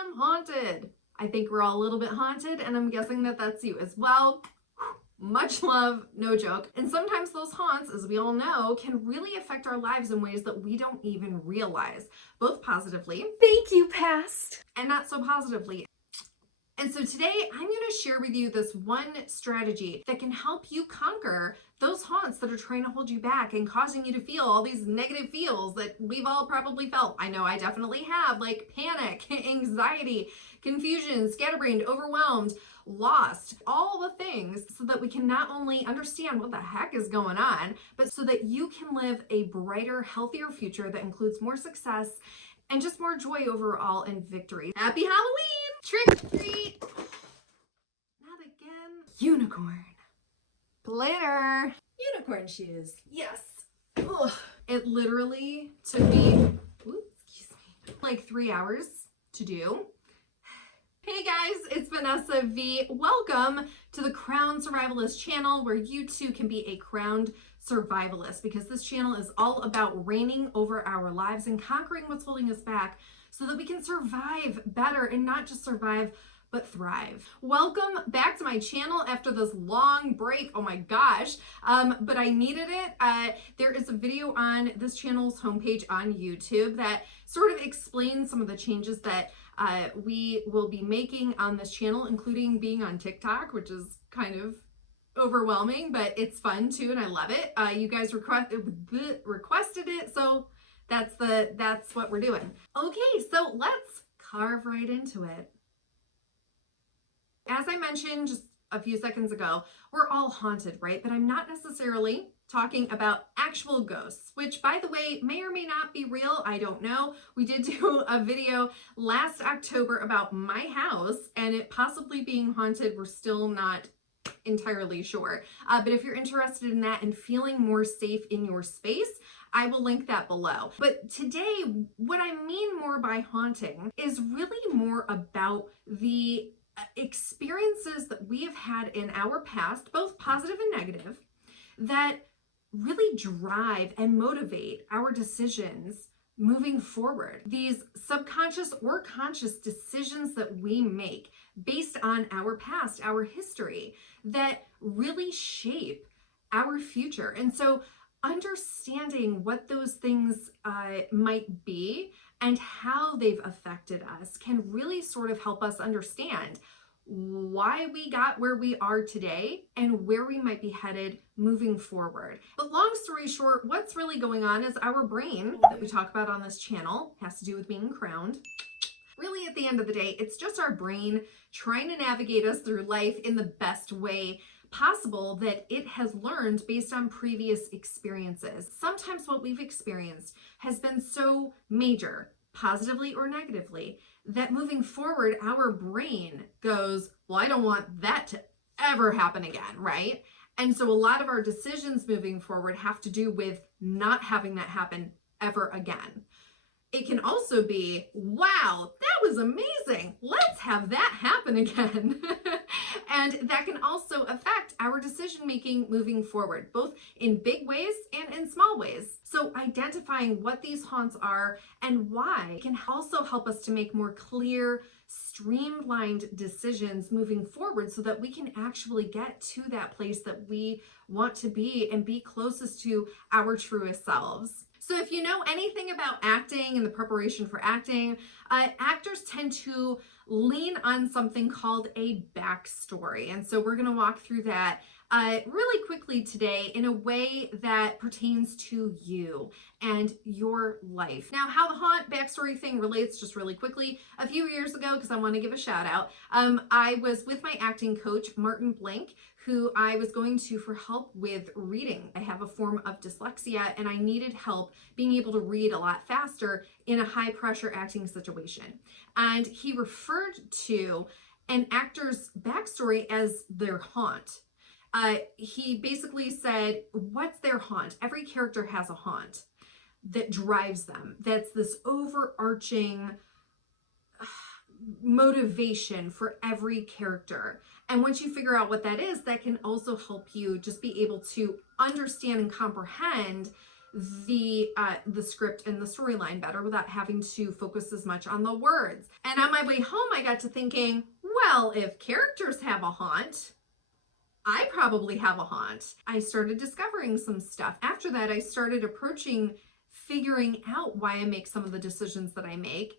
am haunted. I think we're all a little bit haunted, and I'm guessing that that's you as well. Much love, no joke. And sometimes those haunts, as we all know, can really affect our lives in ways that we don't even realize, both positively, thank you, past, and not so positively. And so today I'm going to share with you this one strategy that can help you conquer those haunts that are trying to hold you back and causing you to feel all these negative feels that we've all probably felt. I know I definitely have, like panic, anxiety, confusion, scatterbrained, overwhelmed, lost, all the things, so that we can not only understand what the heck is going on, but so that you can live a brighter, healthier future that includes more success and just more joy overall and victory. Happy Halloween! Trick or treat! Not again. Unicorn. Glitter. unicorn shoes. Yes. Ugh. It literally took me, like 3 hours to do. Hey guys, it's Vanessa V. Welcome to the Crowned Survivalist channel, where you too can be a crowned survivalist, because this channel is all about reigning over our lives and conquering what's holding us back so that we can survive better, and not just survive, but thrive. Welcome back to my channel after this long break. Oh my gosh, but I needed it. There is a video on this channel's homepage on YouTube that sort of explains some of the changes that we will be making on this channel, including being on TikTok, which is kind of overwhelming, but it's fun too, and I love it. You guys requested it, so that's what we're doing. Okay, so let's carve right into it. As I mentioned just a few seconds ago, we're all haunted, right? But I'm not necessarily talking about actual ghosts, which, by the way, may or may not be real. I don't know. We did do a video last October about my house and it possibly being haunted. We're still not entirely sure. But if you're interested in that and feeling more safe in your space, I will link that below. But today, what I mean more by haunting is really more about the experiences that we have had in our past, both positive and negative, that really drive and motivate our decisions moving forward. These subconscious or conscious decisions that we make based on our past, our history, that really shape our future. And so understanding what those things might be and how they've affected us can really sort of help us understand why we got where we are today and where we might be headed moving forward. But long story short, what's really going on is our brain that we talk about on this channel has to do with being crowned. Really, at the end of the day, it's just our brain trying to navigate us through life in the best way possible that it has learned based on previous experiences. Sometimes what we've experienced has been so major, positively or negatively, that moving forward, our brain goes, well, I don't want that to ever happen again, right? And so a lot of our decisions moving forward have to do with not having that happen ever again. It can also be, wow, that was amazing. Let's have that happen again. And that can also affect our decision making moving forward, both in big ways and in small ways. So identifying what these haunts are and why can also help us to make more clear, streamlined decisions moving forward, so that we can actually get to that place that we want to be and be closest to our truest selves. So if you know anything about acting and the preparation for acting, actors tend to lean on something called a backstory. And so we're going to walk through that really quickly today in a way that pertains to you and your life. Now, how the haunt backstory thing relates, just really quickly, a few years ago, because I want to give a shout out, I was with my acting coach, Martin Blank, who I was going to for help with reading. I have a form of dyslexia and I needed help being able to read a lot faster in a high pressure acting situation. And he referred to an actor's backstory as their haunt. He basically said, what's their haunt? Every character has a haunt that drives them. That's this overarching motivation for every character. And once you figure out what that is, that can also help you just be able to understand and comprehend the script and the storyline better without having to focus as much on the words. And on my way home, I got to thinking, well, if characters have a haunt, I probably have a haunt. I started discovering some stuff. After that, I started figuring out why I make some of the decisions that I make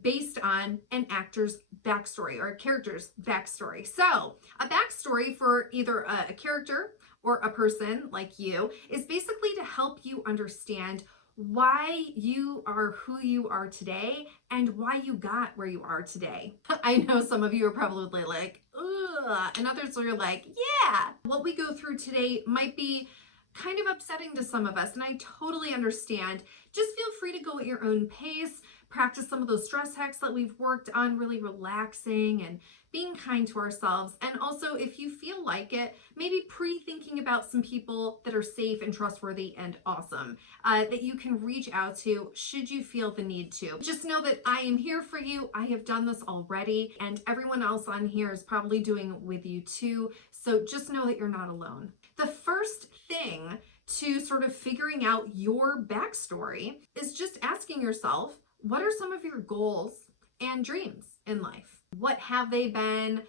based on an actor's backstory or a character's backstory. So a backstory for either a character or a person like you is basically to help you understand why you are who you are today and why you got where you are today. I know some of you are probably like, ugh, and others are like, yeah. What we go through today might be kind of upsetting to some of us, and I totally understand. Just feel free to go at your own pace, practice some of those stress hacks that we've worked on, really relaxing and being kind to ourselves. And also, if you feel like it, maybe pre-thinking about some people that are safe and trustworthy and awesome that you can reach out to should you feel the need to. Just know that I am here for you. I have done this already, and everyone else on here is probably doing it with you too. So just know that you're not alone. The first thing to sort of figuring out your backstory is just asking yourself, what are some of your goals and dreams in life? What have they been?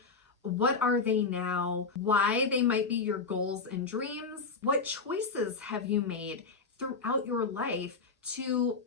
What are they now? Why they might be your goals and dreams? What choices have you made throughout your life to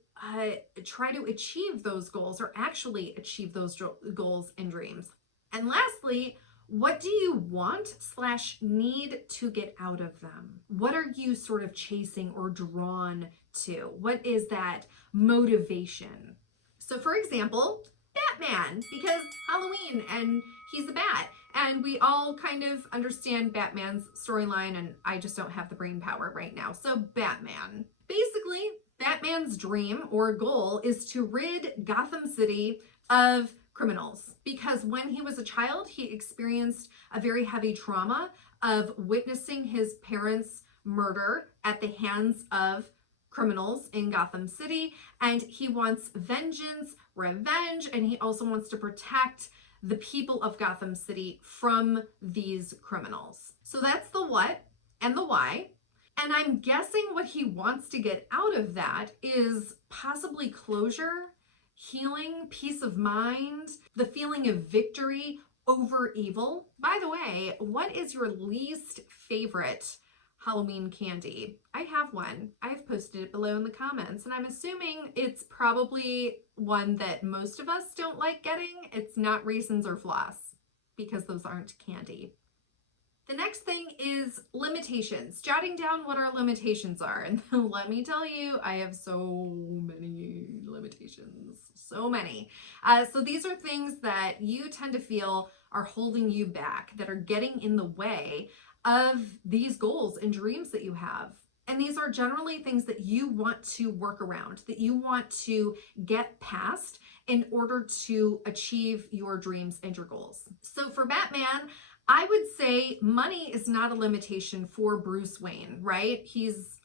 try to achieve those goals or actually achieve those goals and dreams? And lastly, what do you want/need to get out of them? What are you sort of chasing or drawn to? What is that motivation? So for example, Batman, because Halloween and he's a bat. And we all kind of understand Batman's storyline, and I just don't have the brain power right now. So Batman. Basically, Batman's dream or goal is to rid Gotham City of criminals, because when he was a child, he experienced a very heavy trauma of witnessing his parents' murder at the hands of criminals in Gotham City, and he wants vengeance, revenge, and he also wants to protect the people of Gotham City from these criminals. So that's the what and the why. And I'm guessing what he wants to get out of that is possibly closure, healing, peace of mind, the feeling of victory over evil. By the way, what is your least favorite Halloween candy? I have one. I've posted it below in the comments, and I'm assuming it's probably one that most of us don't like getting. It's not raisins or floss, because those aren't candy. The next thing is limitations, jotting down what our limitations are. And let me tell you, I have so many limitations, so many. So these are things that you tend to feel are holding you back, that are getting in the way of these goals and dreams that you have. And these are generally things that you want to work around, that you want to get past in order to achieve your dreams and your goals. So for Batman, I would say money is not a limitation for Bruce Wayne, right? He's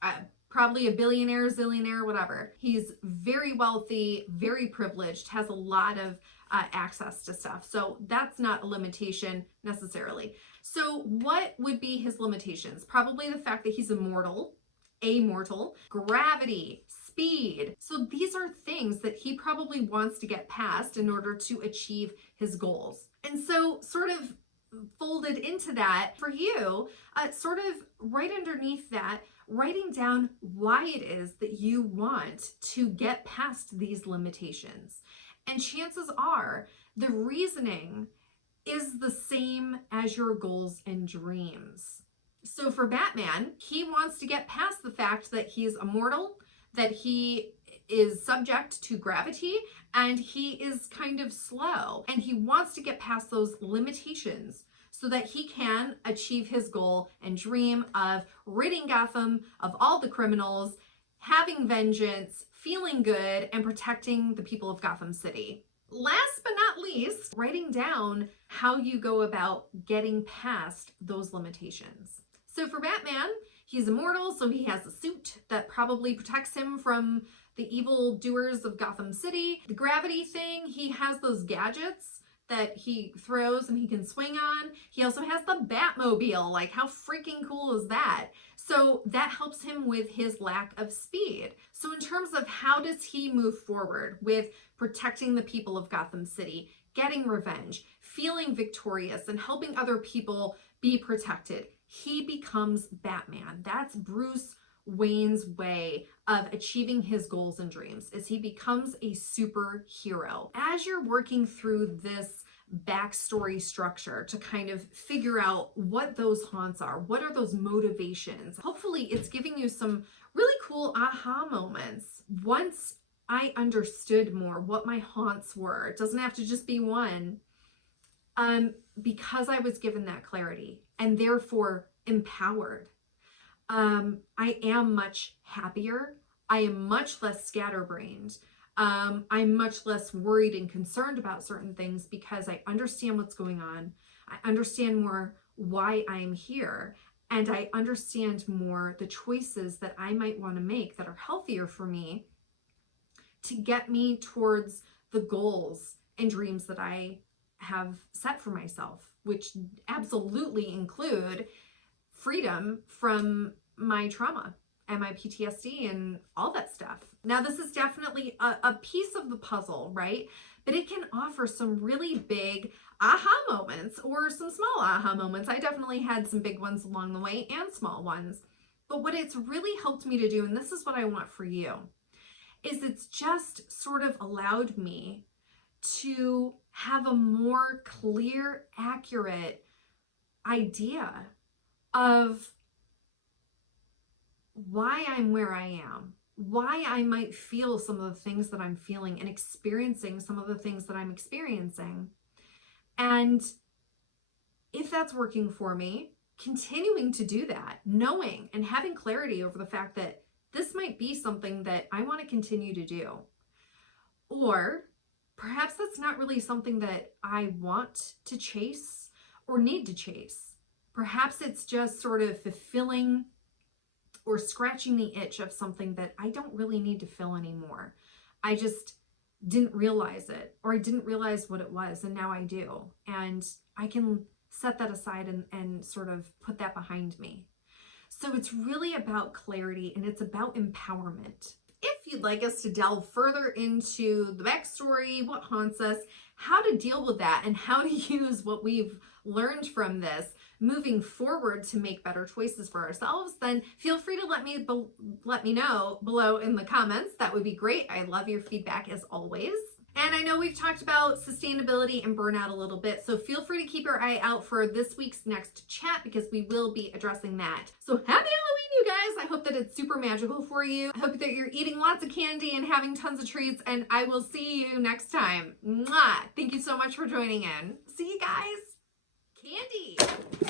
probably a billionaire, zillionaire, whatever. He's very wealthy, very privileged, has a lot of access to stuff. So that's not a limitation necessarily. So what would be his limitations? Probably the fact that he's immortal, gravity, speed. So these are things that he probably wants to get past in order to achieve his goals. And so sort of folded into that for you, sort of right underneath that, writing down why it is that you want to get past these limitations. And chances are the reasoning is the same as your goals and dreams. So for Batman, he wants to get past the fact that he's immortal, that he is subject to gravity, and he is kind of slow. And he wants to get past those limitations so that he can achieve his goal and dream of ridding Gotham of all the criminals, having vengeance, feeling good, and protecting the people of Gotham City. Last but not least, writing down how you go about getting past those limitations. So for Batman, he's immortal, so he has a suit that probably protects him from the evil doers of Gotham City. The gravity thing, he has those gadgets that he throws and he can swing on. He also has the Batmobile. Like, how freaking cool is that? So that helps him with his lack of speed. So in terms of how does he move forward with protecting the people of Gotham City, getting revenge, feeling victorious, and helping other people be protected, he becomes Batman. That's Bruce Wayne's way of achieving his goals and dreams, is he becomes a superhero. As you're working through this backstory structure to kind of figure out what those haunts are, what are those motivations, hopefully it's giving you some really cool aha moments. Once I understood more what my haunts were, it doesn't have to just be one, because I was given that clarity and therefore empowered. I am much happier. I am much less scatterbrained. I'm much less worried and concerned about certain things because I understand what's going on. I understand more why I'm here. And I understand more the choices that I might want to make that are healthier for me to get me towards the goals and dreams that I have set for myself, which absolutely include freedom from my trauma and my PTSD and all that stuff. Now, this is definitely a piece of the puzzle, right? But it can offer some really big aha moments or some small aha moments. I definitely had some big ones along the way and small ones. But what it's really helped me to do, and this is what I want for you, is it's just sort of allowed me to have a more clear, accurate idea of why I'm where I am, why I might feel some of the things that I'm feeling and experiencing some of the things that I'm experiencing. And if that's working for me, continuing to do that, knowing and having clarity over the fact that this might be something that I want to continue to do. Or perhaps that's not really something that I want to chase or need to chase. Perhaps it's just sort of fulfilling or scratching the itch of something that I don't really need to fill anymore. I just didn't realize it, or I didn't realize what it was, and now I do. And I can set that aside and sort of put that behind me. So it's really about clarity and it's about empowerment. If you'd like us to delve further into the backstory, what haunts us, how to deal with that, and how to use what we've learned from this moving forward to make better choices for ourselves, then feel free to let me know below in the comments. That would be great. I love your feedback as always. And I know we've talked about sustainability and burnout a little bit, so feel free to keep your eye out for this week's next chat because we will be addressing that. So happy Halloween, you guys! I hope that it's super magical for you. I hope that you're eating lots of candy and having tons of treats, and I will see you next time. Mwah! Thank you so much for joining in. See you guys!